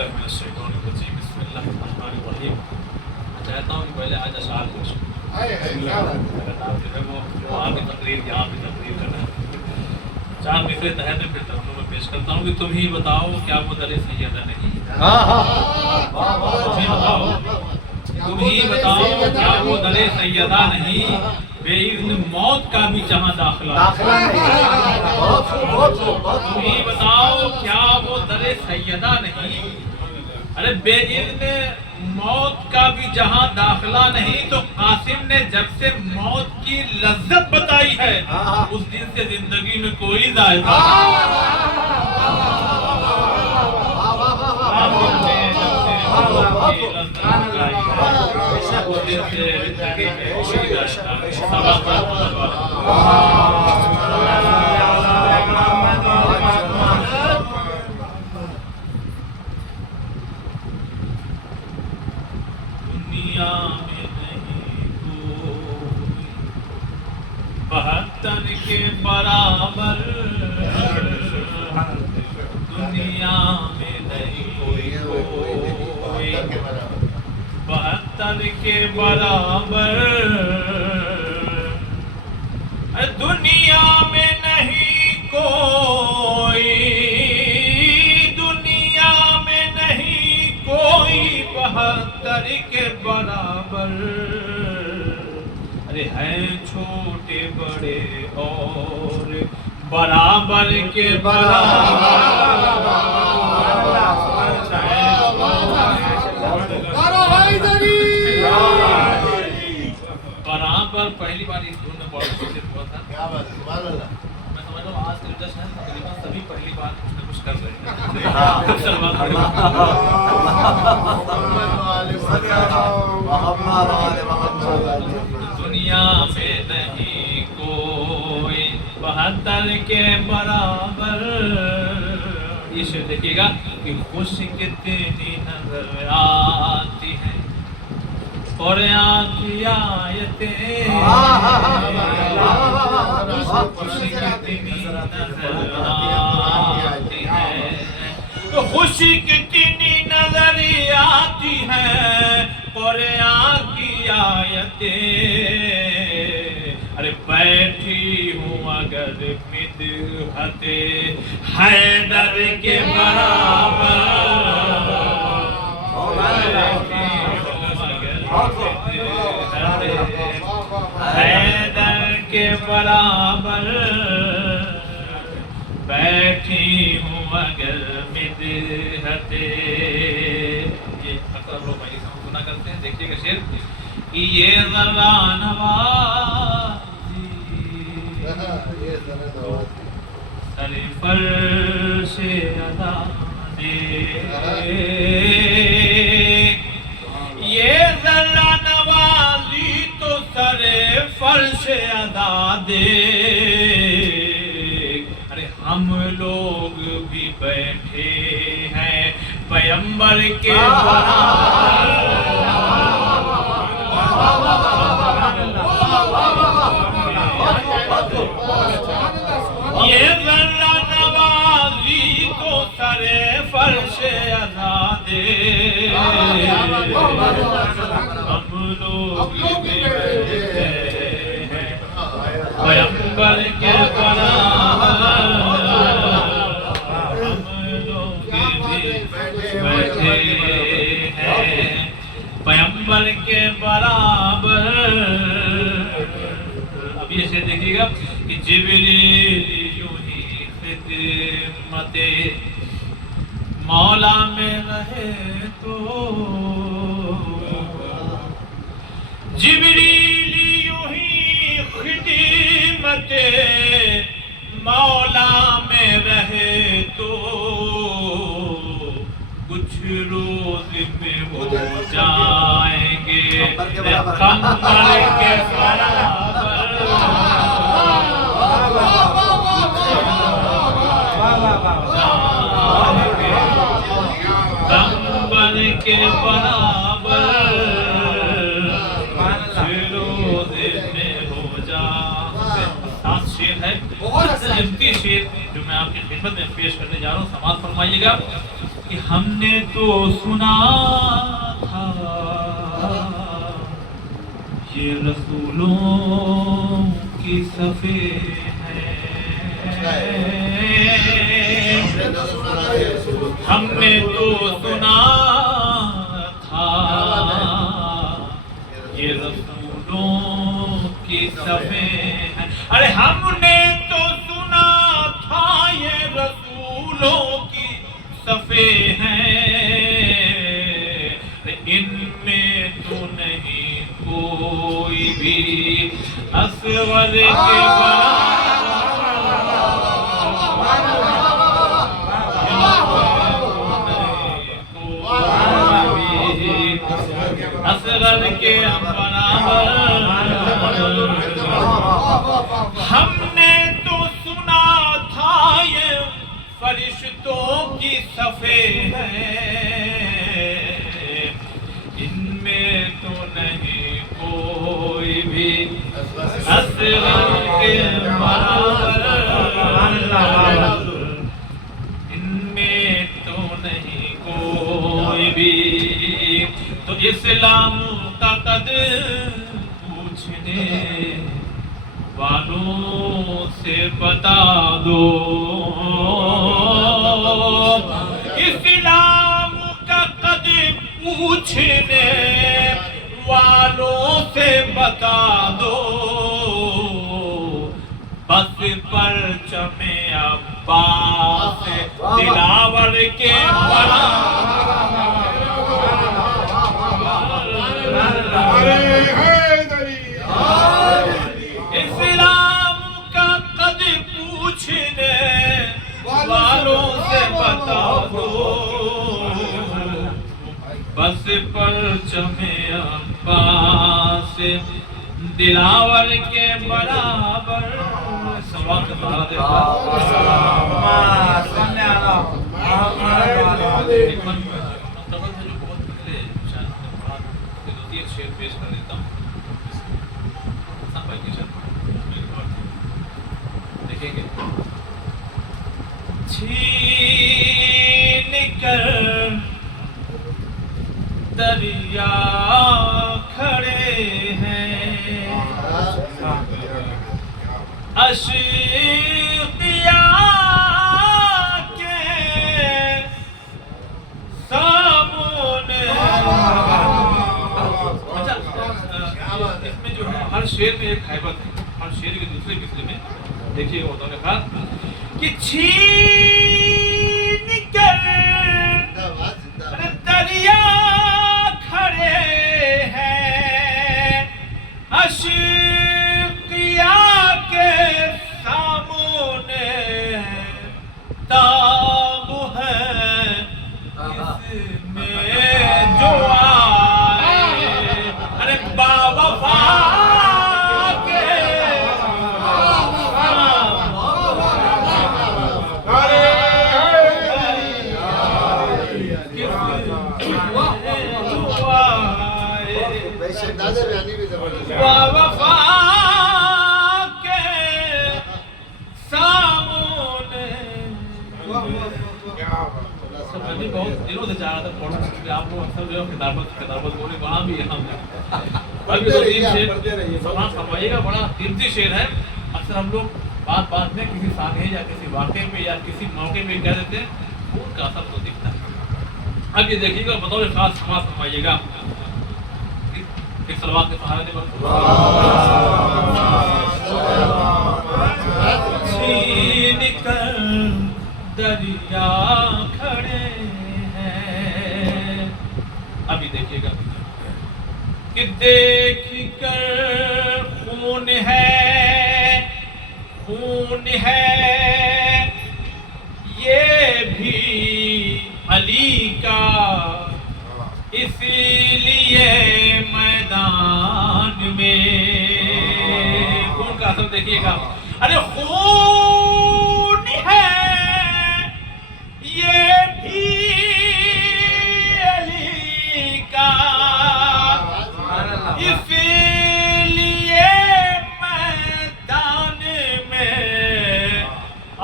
باللہ من الشیطان الرجیم بسم اللہ الرحمن الرحیم. میں چاہتا ہوں کہ پہلے آج اشعار پیش وہ وہاں کی تقریر یہاں بھی تقریر کرنا ہے. 4 مصرے تحت پھر ترنم میں پیش کرتا ہوں کہ تم ہی بتاؤ کیا وہ در سیدہ نہیں. تم ہی بتاؤ کیا وہ در سیدہ نہیں، بے اذن موت کا بھی جہاں داخلہ. تم ہی بتاؤ کیا وہ در سیدہ نہیں، ارے بے اذن موت کا بھی جہاں داخلہ نہیں. تو قاسم نے جب سے موت کی لذت بتائی ہے اس دن سے زندگی میں کوئی ذائقہ دنیا میں نہیں کوئی 72 کے برابر، دنیا میں نہیں کوئی 72 کے برابر. دنیا میں نہیں کوئی، دنیا میں نہیں کوئی 72 کے برابر. ارے ہیں چھوٹے بڑے اور برابر کے برابر. پہلی بار اس دھن میں بہت خوش ہوا تھا. میں سمجھ رہا ہوں آج کے جشن ہے تقریباً سبھی پہلی بار کچھ نہ کچھ کر رہے ہیں. دنیا میں نہیں کوئی 72 کے برابر. یہ شعر دیکھیے گا کہ خوش کتنی نظر آتی ہے قرآن کی آیتیں، خوشی کتنی نظر آتی ہے، تو خوشی کتنی نظر آتی ہے قرآن کی آیتیں. ارے بیٹھی ہوں اگر مدحت حیدر کے برابر، حیدر کے برابر بیٹھی ہوں اگر مدحت. یہ اکثر لوگ بھائی سنا کرتے ہیں. دیکھیے گا شعر کہ یہ ذرا نوازی سر فرش ادا دے، یہ ذرا نوازی تو سر فرش ادا دے. ارے ہم لوگ بھی بیٹھے ہیں پیغمبر کے یہ ذرا نوازی تو سر فرش ادا دے. ہم لوگ بھی بیٹھے ہیں پیغمبر کے برابر، ہم لوگ بھی بیٹھے ہیں پیغمبر کے برابر. اب یہ شعر دیکھیے گا کہ جبریل یوں ہی خدمت مولا میں رہے تو، جبریل یوں ہی خدمت مولا میں رہے تو، کچھ روز میں ہو جائیں گے پیغمبر کے برابر. پیغمبر کے برابر روز میں ہو جائیں. 7 شعر ہے، بہت قیمتی شعر جو میں آپ کی خدمت میں پیش کرنے جا رہا ہوں. سماعت فرمائیے گا. کہ ہم نے تو سنا تھا یہ رسولوں کی صفیں ہیں، ہم نے تو سنا تھا یہ رسولوں کی صفیں ہیں، ارے ہم نے تو سنا تھا یہ رسولوں کی صفیں ہیں، ان میں تو نہیں کوئی بھی اصغر کے اصغر کے برابر، ہم نے تو سنا تھا یہ فرشتوں کی صفیں ہیں، ان میں تو نہیں کوئی بھی اصغر کے برابر، ان میں تو نہیں کوئی بھی، تو اسلام کا قدر پوچھنے والوں سے بتا دو، اسلام کا قدر پوچھنے والوں سے بتا دو، بس پرچم عباس دلاور کے اسلام کا قدر پوچھنے والوں سے بتا دو، بس پرچم عباس دلاور کے برابر، سوال کا سہارا دیتا شعر پیش کر دیتا ہوں، دیکھیں گے، چھین کر دریا کھڑے ہیں اشقیاء کے سامنے، اس میں جو ہے ہر شعر میں ایک حیبت ہے، ہر شعر کے دوسرے مصرے میں دیکھیے وہ نے کہا کہ چھین کر دریا کھڑے ہیں اشقیاء کے سامنے، تاب ہے اس میں جو وفا کے سامنے، میں بہت دنوں سے چاہ رہا تھا پڑھنا کہ آپ کو اکثر جو کتابت بولے وہاں بھی یہاں فرمائیے گا، بڑا قیمتی شعر ہے، اکثر ہم لوگ بات بات میں کسی سانحے یا کسی واقعے میں یا کسی موقع میں کہہ دیتے ہیں، ان کا اثر تو دکھتا ہے۔ اب یہ دیکھیے گا، بطور خاص سماعت فرمائیے گا، ایک صلوات کے سہارے دے چھین کر دریا کھڑے ہیں، ابھی دیکھیے گا کہ دیکھ کر خون ہے، خون ہے یہ بھی علی کا، اسی لیے میدان میں، خون کا اثر دیکھیے گا، ارے خون ہے یہ بھی علی کا، اسی لیے میدان میں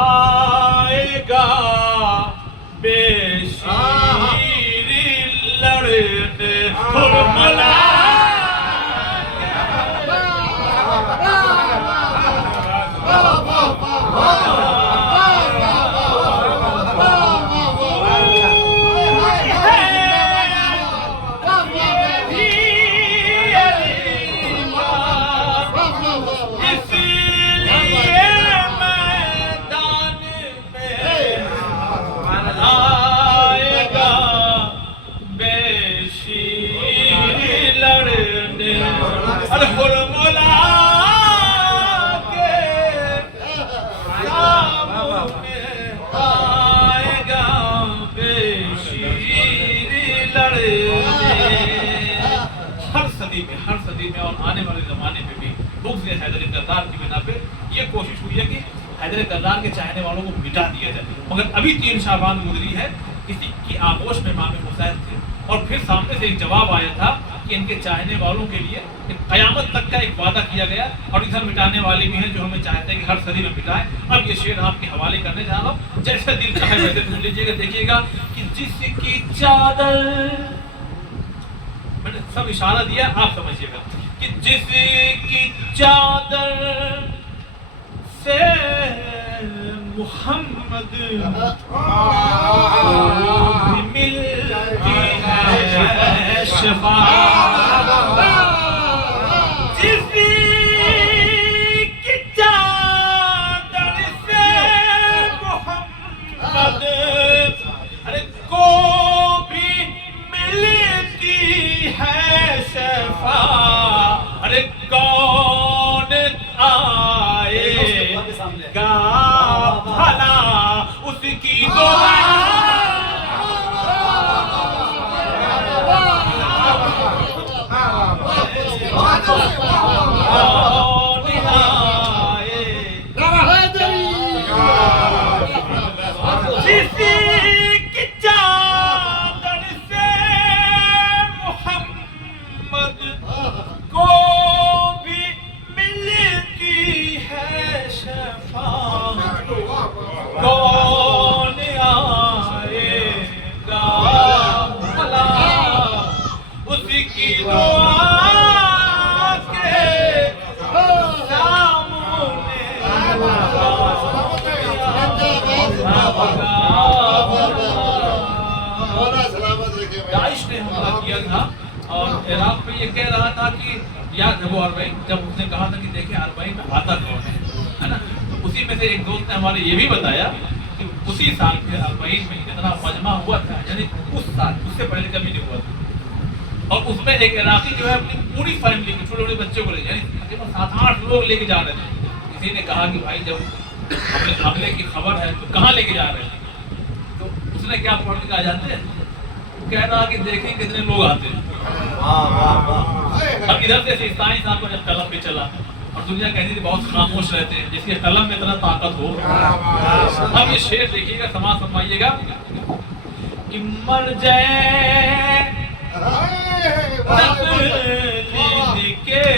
آئے گا بے شمار ہر صدی میں اور آنے والے زمانے میں بھی بغض حیدر کرار کی بنا پہ یہ کوشش ہوئی ہے کہ حیدر کرار کے چاہنے والوں کو مٹا دیا جائے. مگر ابھی 3 شعبان گزری ہے, کسی کی آغوش میں امام حسین تھے اور پھر سامنے سے ایک جواب آیا تھا کہ ان کے چاہنے والوں کے لیے قیامت تک کا ایک وعدہ کیا گیا, اور ادھر مٹانے والے بھی ہیں جو ہمیں چاہتے ہیں کہ ہر صدی میں مٹائیں. اب یہ شعر آپ کے حوالے کرنے جا رہا ہوں, جیسے دل چاہے ویسے سن لیجیے گا. دیکھیے گا کہ جس کی چادر, میں نے سب اشارہ دیا, آپ سمجھیے گا کہ جس کی چادر سے محمد ملتی ہے شفا, جس کی چادر سے محمد ارے کو بھی ملتی ہے شفا, ارے کون آئے گا بھلا اس کی دعا, جس کی چادر سے محمد کو بھی ملتی ہے شفا, کون آئے گا بھلا اس کی دعا کے داعش نے حملہ کیا تھا اور عراق میں یہ کہہ رہا تھا کہ یاد ہے وہ اربعین, جب اس نے کہا تھا کہ دیکھیں اربعین میں آتا کون ہے نا, تو اسی میں سے ایک دوست نے ہمارے یہ بھی بتایا کہ اسی سال کے اربعین میں جتنا مجمع ہوا تھا, یعنی اس سال, اس سے پہلے کبھی نہیں ہوا تھا, اور اس میں ایک عراقی جو ہے اپنی پوری فیملی کو, چھوٹے چھوٹے بچوں کو لے, یعنی تقریباً 7-8 لوگ لے کے جا رہے تھے. کسی نے کہا کہ بھائی جب حملے کی خبر ہے تو کہاں لے کے جا رہے ہیں, تو اس نے کیا پڑھ کے کہا جانتے ہیں, کہہ رہا کہ دیکھیں کتنے لوگ آتے ہیں. اب ادھر سے سائنس آپ کو جب قلم پہ چلا اور دنیا کہتی تھی بہت خاموش رہتے ہیں, جس کے قلم میں اتنا طاقت ہو. اب یہ شعر دیکھیے گا, سماعت فرمائیے گا کہ مر جائے تقلید کے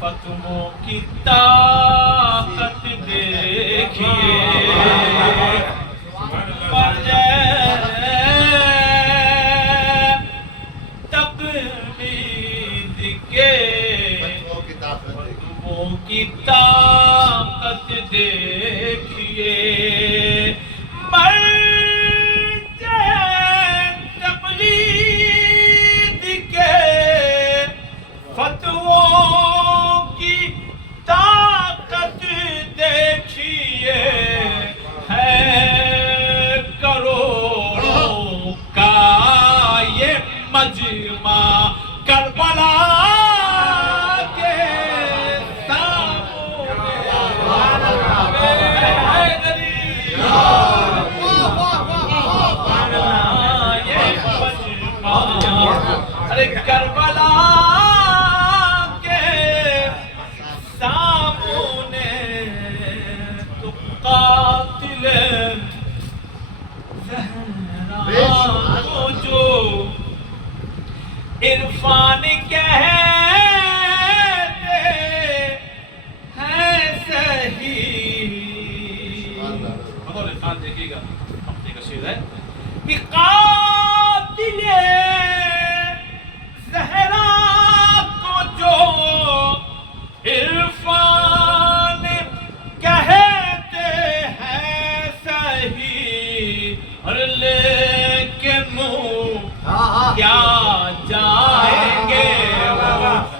فتووں کی طاقت دیکھیے, مر جائے تقلید کے فتووں کی طاقت دیکھیے, مر جائے تقلید کے فتووں کی طاقت دیکھیے, ہے کروڑوں کا یہ مجمع کربلا کے سامنے, ارے کربلا کے سامنے تو قاتل زہرا کو جو عرفان کہتے ہیں صحیح, بطور خان دیکھیے گا, ہفتے کا شعر ہے کہ قاتل اور لے کے منہ کیا جائیں گے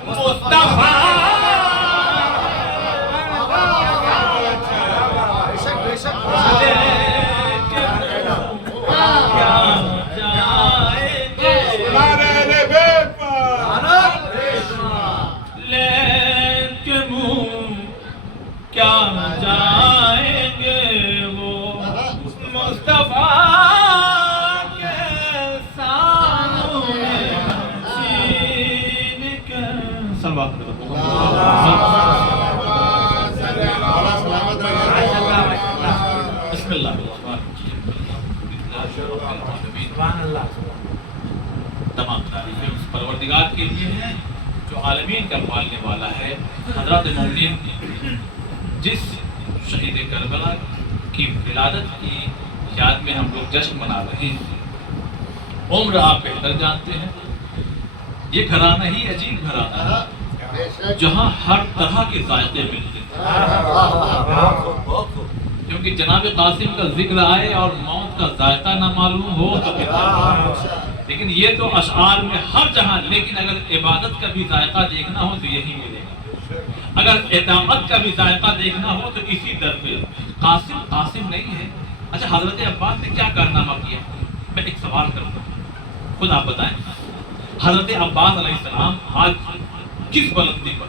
مصطفیٰ تمام تعریفیں اس پروردگار کے لیے ہیں جو عالمین کا پالنے والا ہے. حضرات مومنین، جس شہید کربلا کی ولادت کی یاد میں ہم لوگ جشن منا رہے ہیں، عمر آپ بہتر جانتے ہیں، یہ گھرانہ ہی عجیب گھرانہ ہے جہاں ہر طرح کے ذائقے ملتے ہیں. کیونکہ جناب قاسم کا ذکر آئے اور موت کا ذائقہ نہ معلوم ہو تو لیکن یہ تو اشعار میں ہر جہاں، لیکن اگر عبادت کا بھی ذائقہ دیکھنا ہو تو یہی ملے گا. اگر اطاعت کا بھی ذائقہ دیکھنا ہو تو اسی در پہ. قاسم نہیں ہے. اچھا، حضرت عباس نے کیا کارنامہ کیا؟ میں ایک سوال کروں گا، خود آپ بتائیں. حضرت عباس علیہ السلام آج کس بلندی پر؟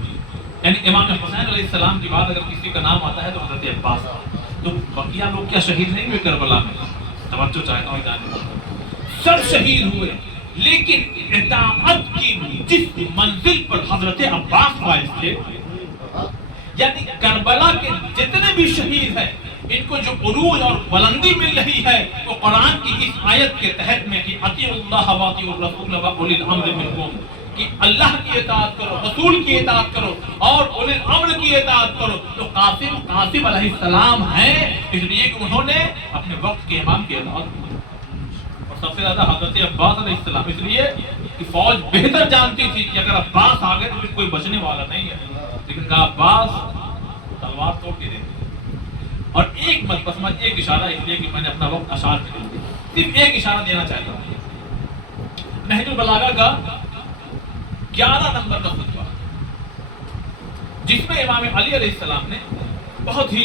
یعنی امام حسین علیہ السلام کے بعد اگر کسی کا نام آتا ہے تو حضرت عباس. تو بقیہ لوگ کیا شہید نہیں ہوئے کربلا میں؟ توجہ چاہتا ہوں جاننے. سب شہید ہوئے، لیکن اطاعت کی جس منزل پر حضرت عباس فائز تھے، یعنی کربلا کے جتنے بھی شہید ہیں ان کو جو عروج اور بلندی مل رہی ہے وہ قرآن کی اس آیت کے تحت میں کہ اطیعوا اللہ واطیعوا الرسول واولی الامر منکم، کہ اللہ کی اطاعت کرو، رسول کی اطاعت کرو اور اولی الامر کی اطاعت کرو. تو قاسم علیہ السلام ہیں اس لیے کہ انہوں نے اپنے وقت کے امام کی اطاعت کی. اور سب سے زیادہ حضرت عباس علیہ السلام، اس لیے کہ فوج بہتر جانتی تھی کہ اگر عباس آ گئے تو پھر کوئی بچنے والا نہیں ہے، لیکن کہا عباس تلوار توڑ کے دے. اور ایک بس میں ایک اشارہ، اس لیے کہ میں نے اپنا وقت اشعار کے لیے صرف ایک اشارہ دینا چاہتا ہوں. نہج البلاغہ کا 11 نمبر کا خطبہ، جس میں امام علی علیہ السلام نے بہت ہی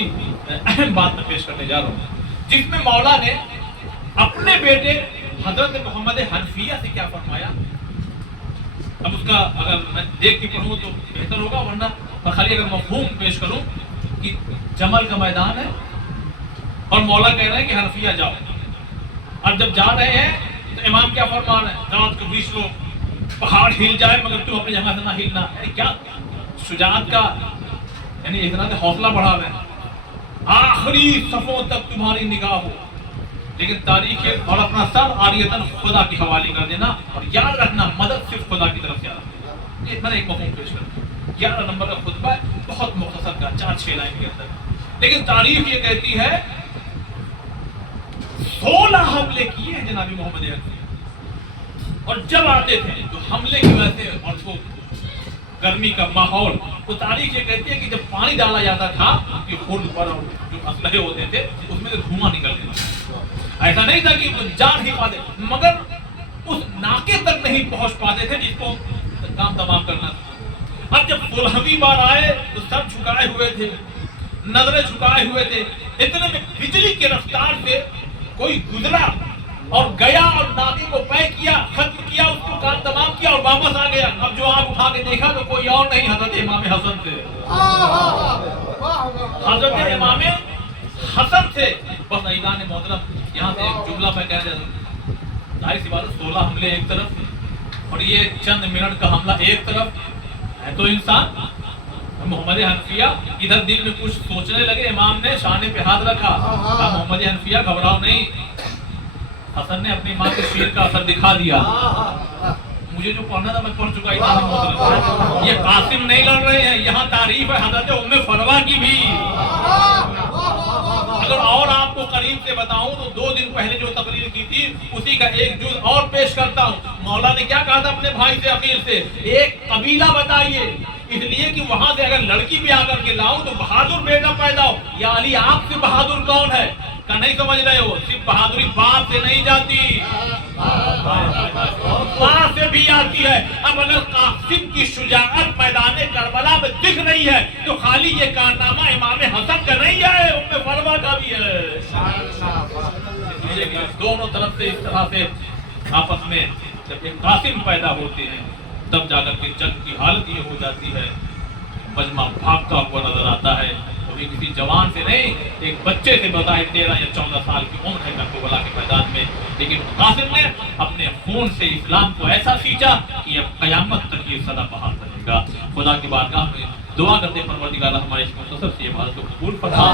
اہم بات میں پیش کرنے جا رہا ہوں، جس میں مولا نے اپنے بیٹے حضرت محمد حنفیہ سے کیا فرمایا. اب اس کا اگر میں دیکھ کے پڑھوں تو بہتر ہوگا، ورنہ میں خالی اگر مفہوم پیش کروں کہ جمل کا میدان ہے اور مولا کہہ رہے ہیں کہ حنفیہ جاؤ. اب جب جا رہے ہیں تو امام کیا فرما رہے ہیں؟ رات کو بیچ لو، پہاڑ ہل جائے مگر تم اپنی جگہ سے نہ ہلنا. یعنی کیا شجاعت کا، یعنی اتنا حوصلہ بڑھا رہے ہیں. آخری صفوں تک تمہاری نگاہ ہو، لیکن تاریخ اور اپنا سر عاریتاً خدا کے حوالے کر دینا، اور یاد رکھنا مدد صرف خدا کی طرف سے آنا. یہ میں نے ایک مفہوم پیش کرتا ہوں. 11 نمبر کا خطبہ ہے، بہت مختصر کا، 4-6 لائن کے اندر، لیکن تاریخ یہ کہتی ہے 16 حملے کیے ہیں جناب محمد حنفیہ، اور جب آتے تھے تو حملے کی وجہ سے اور وہ گرمی کا ماحول، وہ تاریخ یہ کہتی ہے کہ جب پانی ڈالا جاتا تھا کہ خود پر جو اسلحے ہوتے تھے اس میں سے دھواں نکلتے تھا. ایسا نہیں تھا کہ وہ جان ہی پاتے، مگر اس ناکے تک نہیں پہنچ پاتے تھے جس کو کام تمام کرنا تھا. اب جب 16ویں بار آئے تو سر جھکائے ہوئے تھے، نظریں جھکائے ہوئے تھے. اتنے میں بجلی کی رفتار سے کوئی گزرا اور گیا اور ناکے کو پے کیا، ختم کیا، اس کو کام تمام کیا اور واپس آ گیا. اب جو آپ اٹھا کے دیکھا تو کوئی اور نہیں، حضرت امام حسن تھے. حضرت امام حسن تھے. بس عیدان محترم، یہاں سے ایک جملہ میں کہہ دیتا ہوں. ظاہر سی بات ہے 16 حملے ایک طرف اور یہ چند منٹ کا حملہ ایک طرف ہے. تو انسان محمد حنفیہ ادھر دل میں کچھ سوچنے لگے، امام نے شانے پہ ہاتھ رکھا، کہا محمد حنفیہ گھبراؤ نہیں. حسن نے اپنی ماں کے شیر کا اثر دکھا دیا. مجھے جو پڑھنا تھا میں پڑھ چکا. یہ قاسم نہیں لڑ رہے ہیں، یہاں تعریف ہے حضرت ام فروا کی بھی. اگر اور آپ کو قریب سے بتاؤں تو 2 دن پہلے جو تقریر کی تھی اسی کا ایک جز اور پیش کرتا ہوں. مولا نے کیا کہا تھا اپنے بھائی سے عقیل سے؟ ایک قبیلہ بتائیے، اس لیے کہ وہاں سے اگر لڑکی بھی آ کر کے لاؤں تو بہادر بیٹا پیدا ہو. یا علی آپ سے بہادر کون ہے؟ کہ نہیں سمجھ رہے ہو؟ صرف بہادری باپ سے نہیں جاتی، وہاں سے بھی آتی ہے۔ اب اگر قاسم کی شجاعت میدان کربلا میں دکھ رہی ہے تو خالی یہ کارنامہ امام حسن کا نہیں ہے، ام فروا کا بھی ہے۔ دونوں طرف سے اس طرح سے آپس میں جب ایک قاسم پیدا ہوتے ہیں تب جا کر کے جنگ کی حالت یہ ہو جاتی ہے۔ مجمع بھاگتا ہوا نظر آتا ہے، وہ بھی کسی جوان سے نہیں، ایک بچے سے بظاہر 13 یا 14 سال کی عمر ہے کربلا کے میدان میں، لیکن قاسم نے اپنے خون سے اسلام کو ایسا سینچا کہ اب قیامت تک یہ سدا بحال رہے گا۔ خدا کی بارگاہ میں دعا کرتے پروردگار ہمارے اس مختصر سے عبادت کو قبول فرما،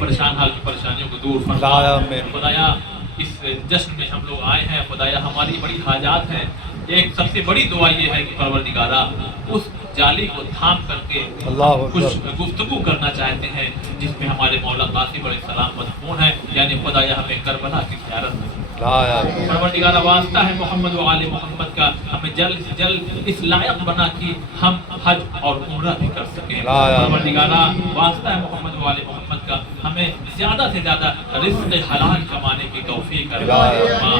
پریشان حال کی پریشانیوں کو دور فرما۔ خدایا اس جشن میں ہم لوگ آئے ہیں، خدایا ہماری بڑی حاجات ہیں، ایک سب سے بڑی دعا یہ ہے کہ پروردگارہ اس جالی کو تھام کر کے کچھ گفتگو کرنا چاہتے ہیں جس میں ہمارے مولا قاسم علیہ السلام مدفون ہے، یعنی خدایا ہمیں کربلا کی زیارت میں پروردگارہ واسطہ ہے محمد و آل محمد کا، ہمیں جلد سے جلد اس لائق بنا کہ ہم حج اور عمرہ بھی کر سکیں۔ پروردگارہ واسطہ ہے محمد و آل محمد کا، ہمیں زیادہ سے زیادہ رزق حلال کمانے کی توفیق عطا فرما،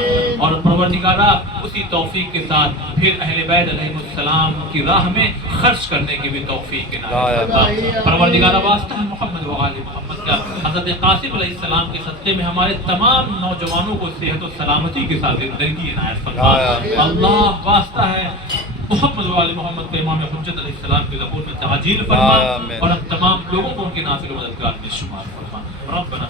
اور پروردگارہ اسی توفیق کے ساتھ پھر اہل بیت علیہ السلام کی راہ میں خرچ کرنے کی بھی توفیق عنایت فرما۔ پروردگارہ واسطہ ہے محمد و آل محمد کا، حضرت قاسم علیہ السلام کے صدقے میں ہمارے تمام نوجوانوں کو صحت و سلامتی کے ساتھ زندگی عنایت فرما۔ اللہ واسطہ ہے محمد و آل محمد کے امام حجت علیہ السلام کے ظہور میں تعجیل فرما، اور ہم تمام لوگوں کو ان کے ناصر و مددگار میں شمار فرما۔ ربنا